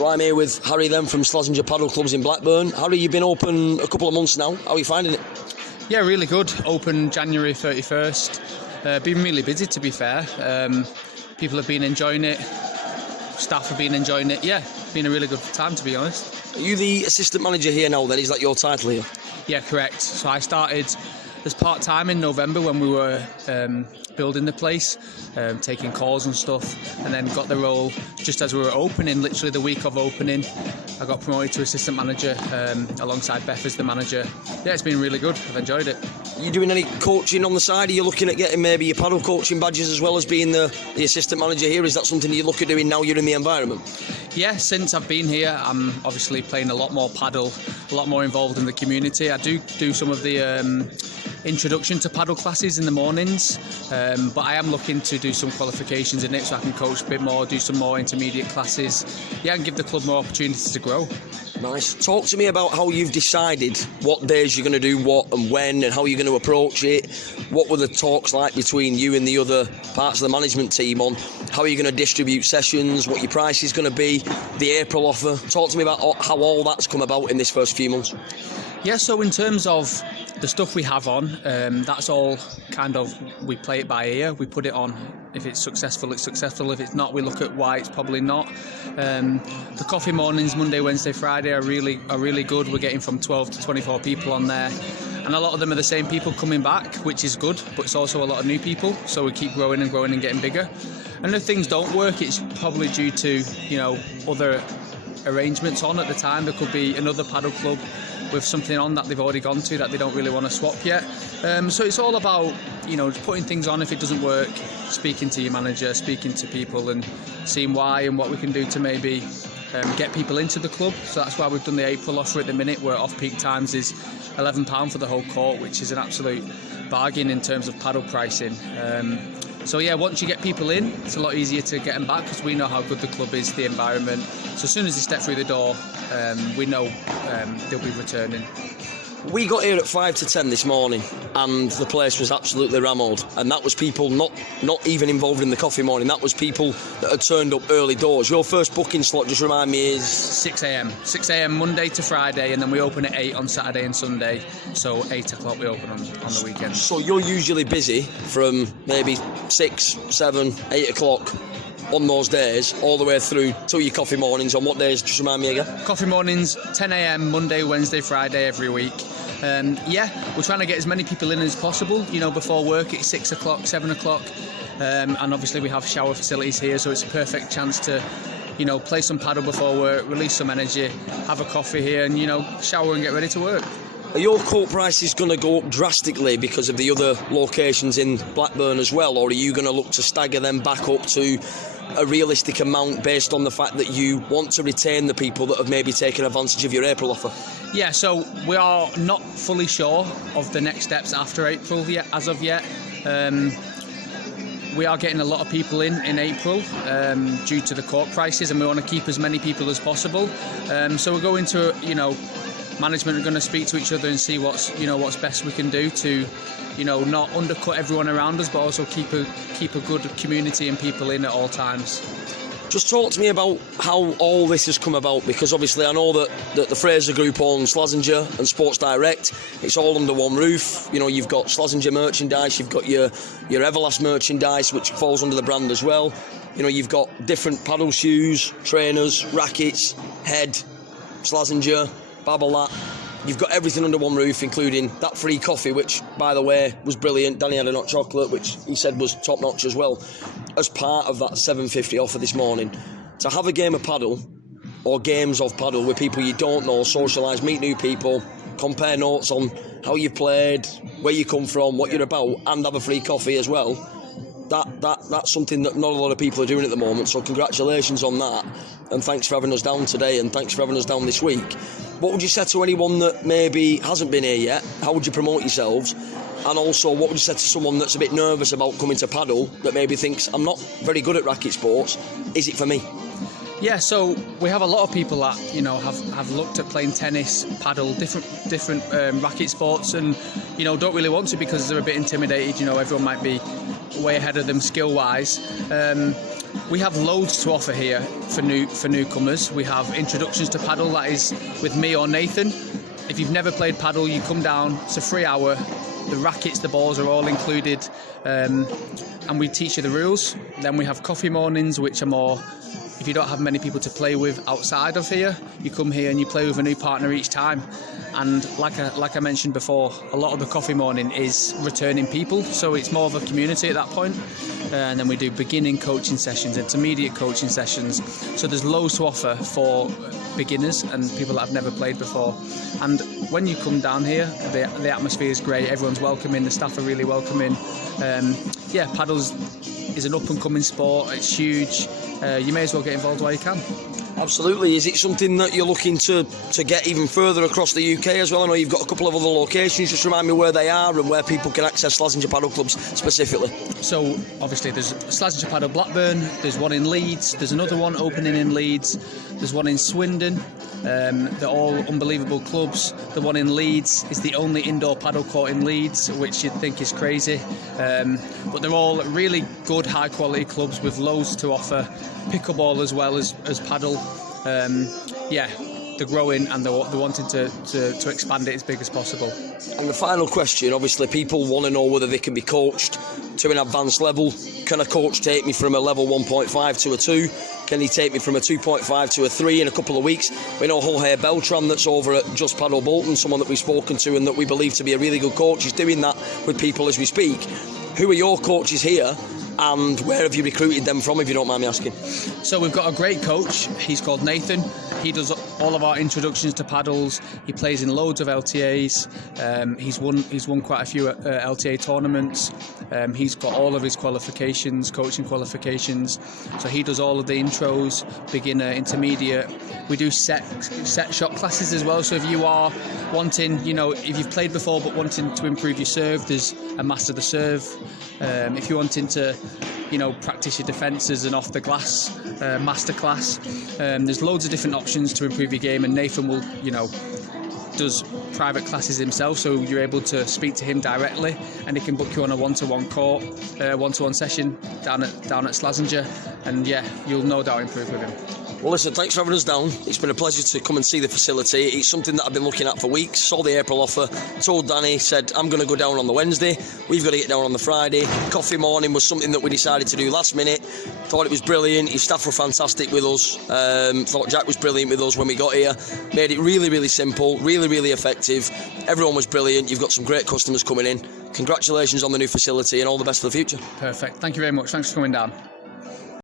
So I'm here with Harry then from Slazenger Padel Clubs in Blackburn. Harry, you've been open a couple of months now. How are you finding it? Yeah, really good. Open January 31st. Been really busy, to be fair. People have been enjoying it. Staff have been enjoying it. Yeah, been a really good time, to be honest. Are you the assistant manager here now then? Is that your title here? Yeah, correct. So I started as part-time in November when we were building the place, taking calls and stuff, and then got the role just as we were opening, literally the week of opening. I got promoted to assistant manager alongside Beth as the manager. Yeah, it's been really good. I've enjoyed it. Are you doing any coaching on the side? Are you looking at getting maybe your paddle coaching badges as well as being the assistant manager here? Is that something you look at doing now you're in the environment? Yeah, since I've been here, I'm obviously playing a lot more paddle, a lot more involved in the community. I do some of the introduction to paddle classes in the mornings, but I am looking to do some qualifications in it so I can coach a bit more, do some more intermediate classes, yeah, and give the club more opportunities to grow. Nice. Talk to me about how you've decided what days you're going to do what and when and how you're going to approach it. What were the talks like between you and the other parts of the management team on how you're going to distribute sessions, what your price is going to be, the April offer? Talk to me about how all that's come about in this first few months. Yeah, so in terms of the stuff we have on, that's all kind of, we play it by ear. We put it on. If it's successful, it's successful. If it's not, we look at why it's probably not. The coffee mornings, Monday, Wednesday, Friday, are really good. We're getting from 12 to 24 people on there. And a lot of them are the same people coming back, which is good, but it's also a lot of new people. So we keep growing and growing and getting bigger. And if things don't work, it's probably due to, other arrangements on at the time. There could be another paddle club with something on that they've already gone to that they don't really want to swap yet. So it's all about, putting things on. If it doesn't work, speaking to your manager, speaking to people and seeing why and what we can do to maybe get people into the club. So that's why we've done the April offer at the minute, where off-peak times is £11 for the whole court, which is an absolute bargain in terms of paddle pricing. So yeah, once you get people in, it's a lot easier to get them back because we know how good the club is, the environment. So as soon as they step through the door, we know they'll be returning. We got here at 5 to 10 this morning and the place was absolutely rammed, and that was people not even involved in the coffee morning. That was people that had turned up early doors. Your first booking slot, just remind me, is 6 a.m. 6 a.m. Monday to Friday, and then we open at 8 on Saturday and Sunday, so 8 o'clock we open on the weekend. So you're usually busy from maybe 6, 7, 8 o'clock on those days, all the way through to your coffee mornings. On what days, just remind me again? Coffee mornings, 10 a.m, Monday, Wednesday, Friday, every week. Yeah, we're trying to get as many people in as possible, before work at 6 o'clock, 7 o'clock. And obviously we have shower facilities here, so it's a perfect chance to, play some paddle before work, release some energy, have a coffee here and, shower and get ready to work. Are your court prices going to go up drastically because of the other locations in Blackburn as well, or are you going to look to stagger them back up to a realistic amount based on the fact that you want to retain the people that have maybe taken advantage of your April offer? Yeah, so we are not fully sure of the next steps after April yet, as of yet. We are getting a lot of people in April due to the court prices, and we want to keep as many people as possible. So we're going to, management are going to speak to each other and see what's best we can do to, not undercut everyone around us, but also keep a good community and people in at all times. Just talk to me about how all this has come about, because obviously I know that the Fraser Group owns Slazenger and Sports Direct. It's all under one roof. You've got Slazenger merchandise, you've got your Everlast merchandise, which falls under the brand as well. You've got different paddle shoes, trainers, rackets, head, Slazenger, Babolat. You've got everything under one roof, including that free coffee, which, by the way, was brilliant. Danny had a hot chocolate, which he said was top notch as well, as part of that £7.50 offer this morning. To have a game of paddle, or games of paddle, with people you don't know, socialise, meet new people, compare notes on how you've played, where you come from, what you're about, and have a free coffee as well. That's something that not a lot of people are doing at the moment, so congratulations on that, and thanks for having us down today, and thanks for having us down this week. What would you say to anyone that maybe hasn't been here yet? How would you promote yourselves? And also, what would you say to someone that's a bit nervous about coming to paddle, that maybe thinks, I'm not very good at racket sports, is it for me? Yeah, so we have a lot of people that have looked at playing tennis, paddle, different racket sports, and don't really want to because they're a bit intimidated. Everyone might be way ahead of them skill-wise. we have loads to offer here for newcomers. We have introductions to paddle, that is with me or Nathan. If you've never played paddle, you come down. It's a free hour. The rackets, the balls are all included, and we teach you the rules. Then we have coffee mornings, which are more, if you don't have many people to play with outside of here, you come here and you play with a new partner each time. And like I mentioned before, a lot of the coffee morning is returning people, so it's more of a community at that point. And then we do beginning coaching sessions, intermediate coaching sessions. So there's loads to offer for beginners and people that have never played before. And when you come down here, the atmosphere is great. Everyone's welcoming. The staff are really welcoming. Paddles is an up-and-coming sport. It's huge. You may as well get involved while you can. Absolutely. Is it something that you're looking to get even further across the UK as well? I know you've got a couple of other locations. Just remind me where they are and where people can access Slazenger paddle clubs specifically. So obviously there's Slazenger Paddle Blackburn, there's one in Leeds, there's another one opening in Leeds, there's one in Swindon. They're all unbelievable clubs. The one in Leeds is the only indoor paddle court in Leeds, which you'd think is crazy. But they're all really good, high quality clubs with loads to offer. Pickleball as well as paddle. They're growing and they're wanting to expand it as big as possible. And the final question, obviously people want to know whether they can be coached to an advanced level. Can a coach take me from a level 1.5 to a 2? Can he take me from a 2.5 to a 3 in a couple of weeks? We know Jorge Beltran, that's over at Just Paddle Bolton, someone that we've spoken to and that we believe to be a really good coach. He's doing that with people as we speak. Who are your coaches here? And where have you recruited them from, if you don't mind me asking? So we've got a great coach. He's called Nathan. He does all of our introductions to paddles. He plays in loads of LTAs. He's won quite a few LTA tournaments. He's got all of his qualifications, coaching qualifications. So he does all of the intros, beginner, intermediate. We do set shot classes as well. So if you are wanting, if you've played before but wanting to improve your serve, there's a master the serve. If you're wanting to, practice your defences and off the glass masterclass, there's loads of different options to improve your game, and Nathan will, does private classes himself, so you're able to speak to him directly, and he can book you on a one-to-one court, one-to-one session down at Slazenger, and you'll no doubt improve with him. Well, listen, thanks for having us down. It's been a pleasure to come and see the facility. It's something that I've been looking at for weeks. Saw the April offer, told Danny, said, I'm going to go down on the Wednesday. We've got to get down on the Friday. Coffee morning was something that we decided to do last minute. Thought it was brilliant. His staff were fantastic with us. Thought Jack was brilliant with us when we got here. Made it really, really simple, really, really effective. Everyone was brilliant. You've got some great customers coming in. Congratulations on the new facility and all the best for the future. Perfect. Thank you very much. Thanks for coming down.